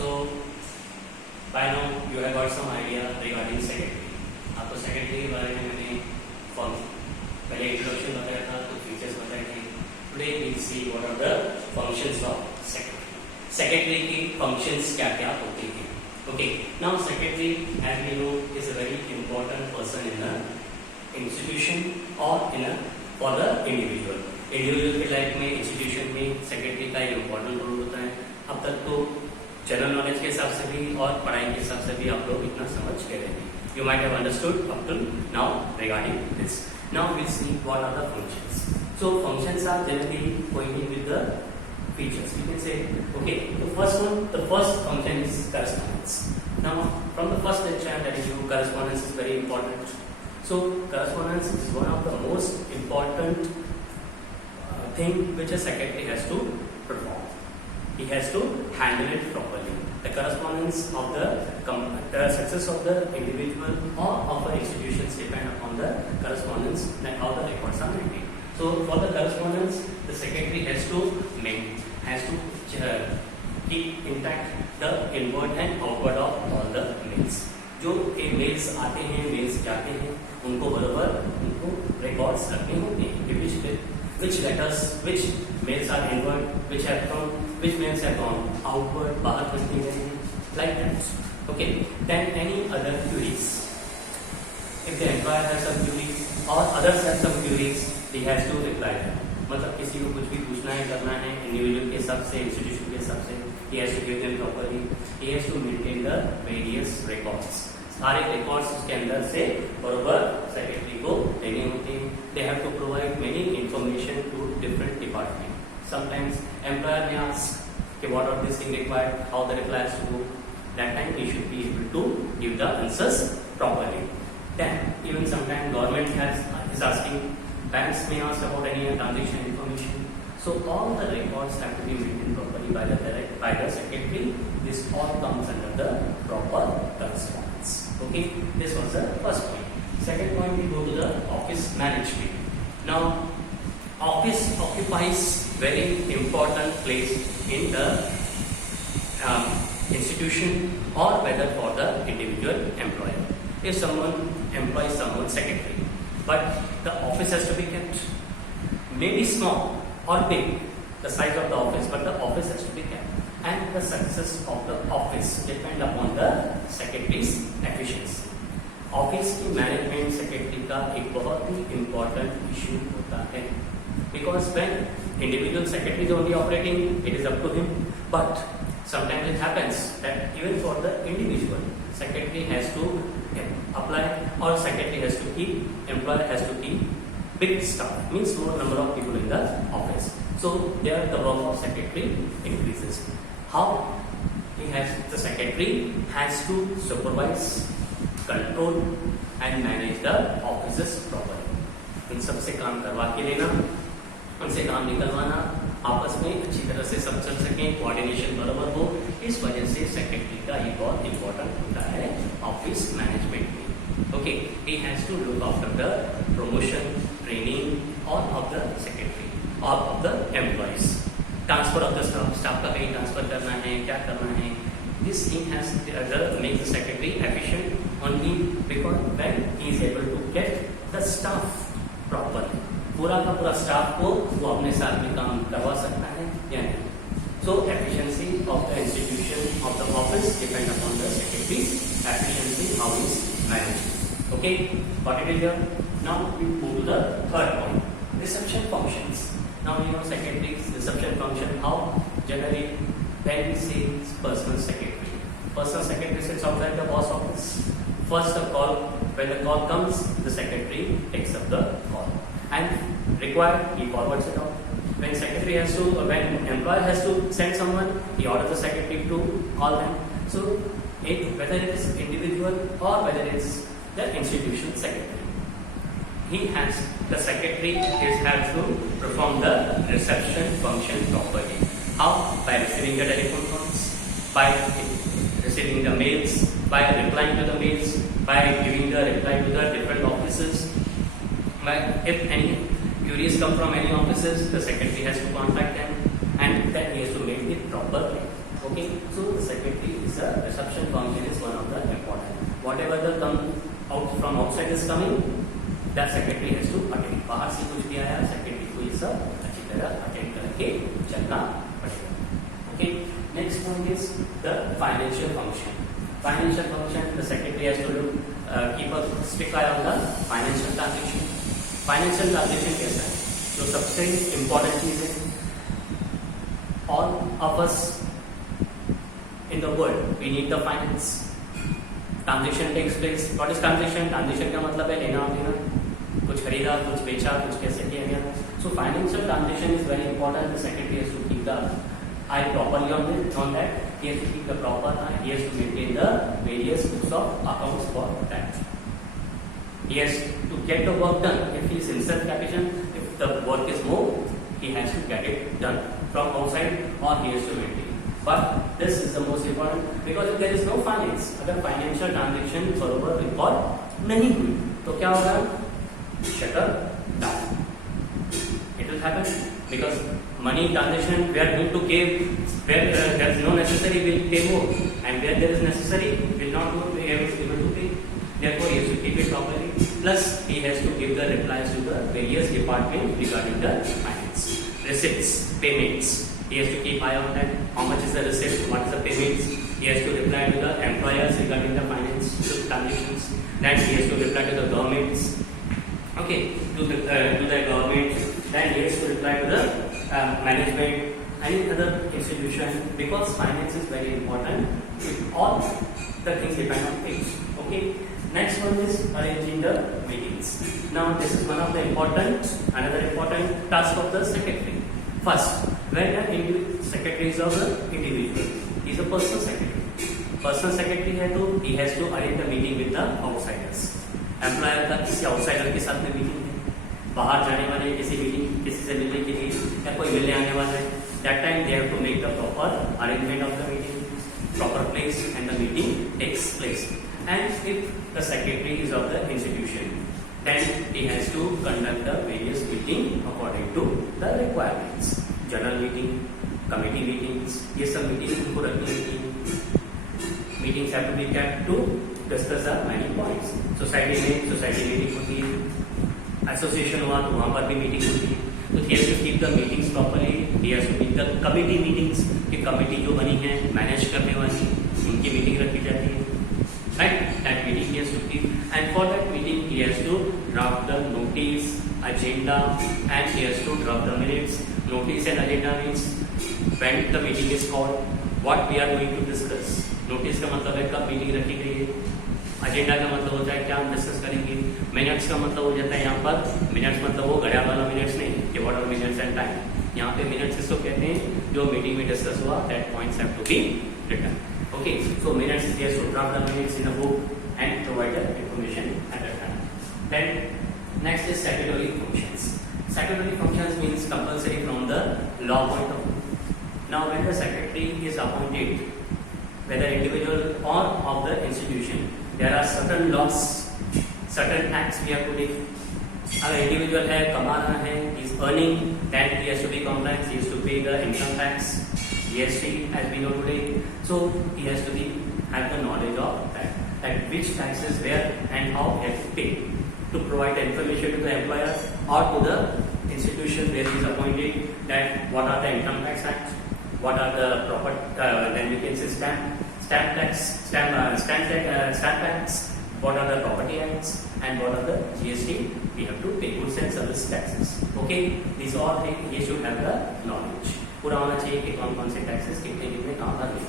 So by now you have got some idea regarding secretary. आपको secretary के बारे में मैंने पहले introduction बताया था, कुछ features बताए थे. Today we will see what are the functions of secretary. Secretary की functions क्या क्या होती हैं. Okay. Now secretary, as we know, is a very important person in an institution or for the individual. Individual के life में institution में secretary का एक इम्पोर्टेंट रोल होता है. अब तक तो जनरल नॉलेज के हिसाब से भी और पढ़ाई के हिसाब से भी आप लोग इतना समझ गए हैं. You might have understood up to now regarding this. Now we see what are the functions. So functions are generally going with the features. You can say, okay, the first function is correspondence. Now, from the first lecture that is correspondence is very important. So, correspondence is one of the most important thing which a secretary has to perform. He has to handle it properly. The correspondence of the success of the individual or of the institutions depend upon the correspondence and how the records are maintained. So, for the correspondence, the secretary has to keep intact the inward and outward of all the mails. जो mails आते हैं, mails जाते हैं, उनको बराबर उनको records रखने होते हैं. Which letters, which mails are inward, which mails have gone outward, बाहर पहुंचने गए हैं, like that. Okay. Then any other queries. If the employer has some queries or others have some queries, he has to reply them. मतलब किसी को कुछ भी पूछना है, करना है, इंडिविजुअल के हिसाब से, इंस्टीट्यूशन के हिसाब से, he has to give them properly. He has to maintain the various records. सारे रिकॉर्ड्स उसके अंदर से बराबर सेक्रेटरी को देने होते हैं. They have to provide many information to different department. Sometimes employer may ask कि what are this thing required, how the reply has to go. That time he should be able to give the answers properly. Then even sometimes government is asking, banks may ask about any transaction information. So all the records have to be maintained properly by the secretary. This all comes under the proper correspondence. Okay, this was the first point. Second point, we go to the office management. Now, office occupies very important place in the institution or whether for the individual employer. If someone employs someone secretary, but the office has to be kept, maybe small or big, the size of the office, but the office has to be kept. And the success of the office depend upon the secretary's efficiency. Office की management secretary का एक बहुत ही important issue होता है. Because when individual secretary is only operating, it is up to him. But sometimes it happens that even for the individual, secretary has to apply or secretary has to keep, employer has to keep big staff, means more number of people in the office. So there the work of secretary increases. How? The secretary has to supervise, control and manage the offices properly. इन सब से काम करवा के लेना, उनसे काम निकलवाना, आपस में अच्छी तरह से सब चल सके, कोऑर्डिनेशन बराबर हो. इस वजह से सेक्रेटरी का ये बहुत इम्पोर्टेंट होता है ऑफिस मैनेजमेंट में. Okay, he has to look after the promotion, training, all of the secretary, all of the employees. Transfer of the staff का कहीं ट्रांसफर करना है, क्या करना है. This thing has make the secretary efficient only because when he is able to get the staff properly. पूरा का पूरा स्टाफ को वो अपने साथ में काम करवा सकता है या नहीं. So efficiency of the institution of the office depend upon the secretary's efficiency, how he is managed. Okay, got it here. Now we move to the third point, reception functions. Now you know secretary's reception function. How generally when we say personal secretary sits outside the boss office. First the call, when the call comes, the secretary takes up the call and required he forwards it out. When employer has to send someone, he orders the secretary to call them. So whether it is individual or whether it is the institutional secretary, the secretary has to perform the reception function properly. How? By receiving the telephone calls, by receiving the mails, by replying to the mails, by giving the reply to the different offices. If any queries come from any offices, the secretary has to contact them and then he has to make it properly. Okay, so the secretary a reception function is one of the important. Whatever the come out from outside is coming, the secretary has to attend. बाहर से कुछ भी आया, secretary को ये सब अच्छी तरह attend करके चलना पड़ेगा. Okay. Next point is the financial function. Financial function, the secretary has to keep a strict eye on the financial transaction. Financial transaction कैसा है? जो सबसे important चीज है. All of us in the world, we need the finance. Transaction takes place. What is transaction? Transaction का मतलब है लेना और देना. कुछ खरीदा, कुछ बेचा, कुछ कैसे किया गया. So financial transaction is very important. The secretary has to keep the eye properly on that. He has to keep the proper eye. He has to maintain the various books of accounts for that. He has to get the work done. If he is himself capable, if the work is more, he has to get it done from outside or he has to maintain. But this is the most important because if there is no finance, अगर financial transaction बरोबर record नहीं हुई, तो क्या होगा? Shutter down. It will happen because money transaction we are going to give where there is no necessary will pay more, and where there is necessary will not be able to pay. Therefore, he has to keep it properly. Plus, he has to give the replies to the various departments regarding the finance, receipts, payments. He has to keep eye on that. How much is the receipt? What is the payments? He has to reply to the employers regarding the finance transactions. Then he has to reply to the governments. Okay, to the government. Then he has to reply to the management, any other institution, because finance is very important. All the things depend on things. Okay. Next one is arranging the meetings. Now this is one of the another important task of the secretary. First, when the secretary is of the individual, he is a personal secretary. Personal secretary है तो he has to arrange the meeting with the outsiders. Employer का किसी outsider के साथ में meeting है. बाहर जाने वाले किसी से मिलने के लिए या कोई मिलने आने वाला है. That time they have to make the proper arrangement of the meeting, proper place, and the meeting takes place. And if the secretary is of the institution, then he has to conduct the various meetings according to the requirements. General meeting, committee meetings, ये सब meetings उनको रखनी होती. Meetings have to be kept to discuss the many points. Society meeting होती है. Association हुआ तो वहाँ पर भी meeting होती है. So he has to keep the meetings properly. He has to keep the committee meetings. कि committee जो बनी है manage करने वाली उनकी meeting रखी जाती है. Right? That meeting he has to keep, and for that meeting he has to draft the notice, agenda, and he has to draft the minutes. Notice and agenda means when the meeting is called, what we are going to discuss. Notice का मतलब है कब meeting रखी गई है. Agenda का मतलब होता है क्या हम डिस्कस करेंगे. Minutes का मतलब हो जाता है यहाँ पर minutes मतलब वो घड़ियाल वाला minutes नहीं कि what are minutes and time. यहाँ पे minutes इसको कहते हैं जो meeting में discuss हुआ, that points have to be written. Okay, so minutes he has to draft the minutes in a book and provide the information at that time. Then next is statutory functions. Statutory functions means compulsory from the law point of view. Now when the secretary is appointed, whether individual or of the institution, there are certain laws, certain acts we have to take. अगर individual है, कमा रहा है, he is earning, then he has to be compliant, he has to pay the income tax, GST as we know today. So he has to have the knowledge of that which taxes where and how he has to pay to provide the information to the employer or to the institution where he is appointed, that what are the income tax acts, what are the proper then we can say stamp tax, what are the property acts, and what are the GST we have to pay, goods and service taxes. Okay, these all things he should have the knowledge. पूरा होना चाहिए कि कौन कौन से taxes कितने कितने कहाँ पर लें.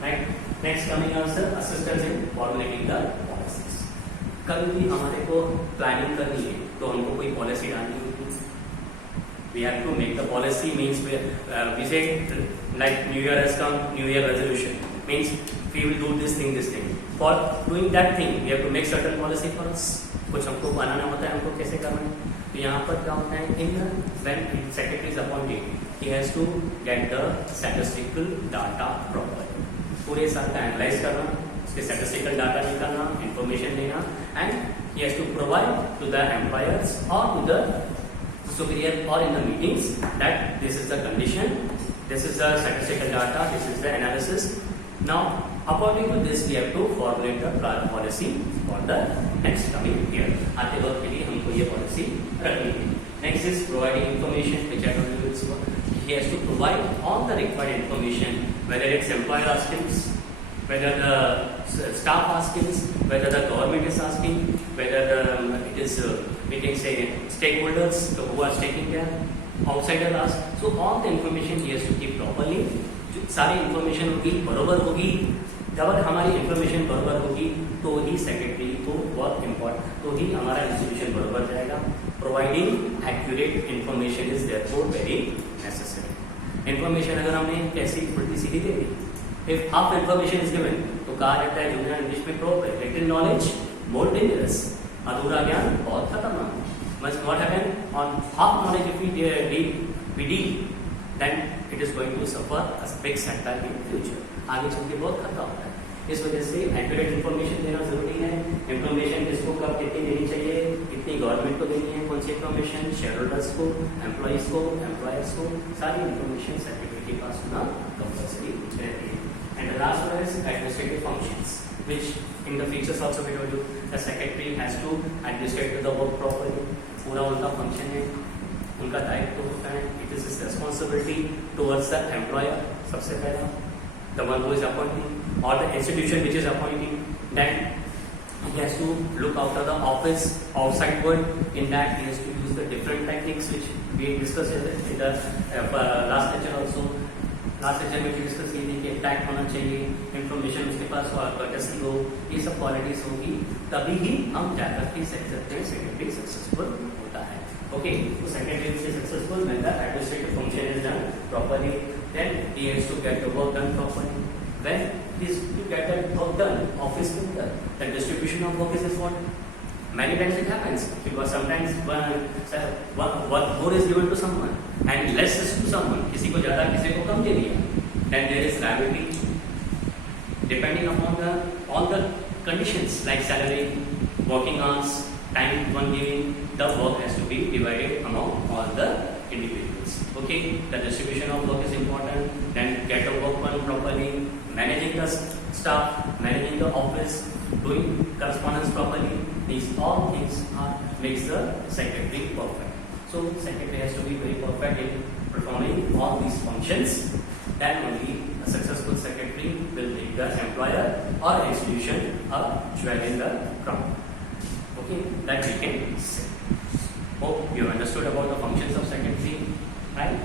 Right. Next coming answer assistance in formulating the policies. कभी भी हमारे को प्लानिंग करनी है तो हमको कोई पॉलिसी डालनी होगी. We have to make the policy means we say like new year has come, new year resolution means we will do this thing. For doing that thing we have to make certain policy for us. कुछ हमको बनाना होता है, हमको कैसे करना है. तो यहाँ पर क्या होता है, in when secretary is appointed he has to get the statistical data properly. पूरे साल का एनालाइज करना, उसके statistical data निकालना, information लेना, and he has to provide to the employers or to the superior or in the meetings that this is the condition, this is the statistical data, this is the analysis. Now According to this, we have to formulate the policy for the next coming year. आते वक्त के लिए हमको ये policy रखनी है. Next is providing information, which I told you. He has to provide all the required information, whether it's employer asking, whether the staff asking, whether the government is asking, whether it is we can say stakeholders who are taking care, outsider ask. So all the information he has to keep properly. सारी information होगी बरोबर होगी. जब हमारी information बरोबर होगी तो ही secretary को work important, तो ही हमारा institution बरोबर जाएगा. Providing accurate information is therefore very necessary. Information अगर हमने कैसी उल्टी सीधी दे दी, if half information is given, तो कहा जाता है जूनियर इंग्लिश में little knowledge more dangerous. अधूरा ज्ञान बहुत खतरनाक. Must not happen on half knowledge if we deal, then it is going to suffer a big setback in future. आगे चल के बहुत खतरा होता है. इस वजह से एक्यूरेट इन्फॉर्मेशन देना जरूरी है. इन्फॉर्मेशन किसको कब कितनी देनी चाहिए, कितनी गवर्नमेंट को देनी है, कौन सी इन्फॉर्मेशन, शेयर होल्डर्स को, एम्प्लॉइज को, एम्प्लॉयर्स को, सारी इन्फॉर्मेशन सेक्रेटरी के पास होना कंपल्सरी रहती है. And the last one is administrative functions, which in the features also we told you the secretary has to administrate the work properly. पूरा उनका फंक्शन है, उनका दायित्व होता है. It is his responsibility towards the employer. सबसे पहला the one who is appointing or the institution which is appointing, then he has to look after the office outside world. In that he has to use the different techniques which we discussed in the last lecture also. Last lecture में discuss की थी कि tact होना चाहिए, information उसके पास हो, courtesy हो, ये सब क्वालिटीज होगी तभी ही हम जाकर के सकते हैं सेक्रेटरी सक्सेसफुल होता है. ओके, तो सेक्रेटरी से successful when the administrative function is done properly, then he has to get the work done properly. When he is to get the work done, office में the distribution of work is what many times it happens, because sometimes one more is given to someone and less is to someone. किसी को ज्यादा किसी को कम दे दिया, then there is liability depending upon all the conditions like salary, working hours, time one giving. The work has to be divided among all the individuals. Okay, the distribution of work is important. Then get the work done properly, managing the staff, managing the office, doing correspondence properly. These all things makes the secretary perfect. So secretary has to be very perfect in performing all these functions. Then only a successful secretary will make the employer or institution a jewel in the crown. Okay, that we can say. Hope you have understood about the functions of secretary, right?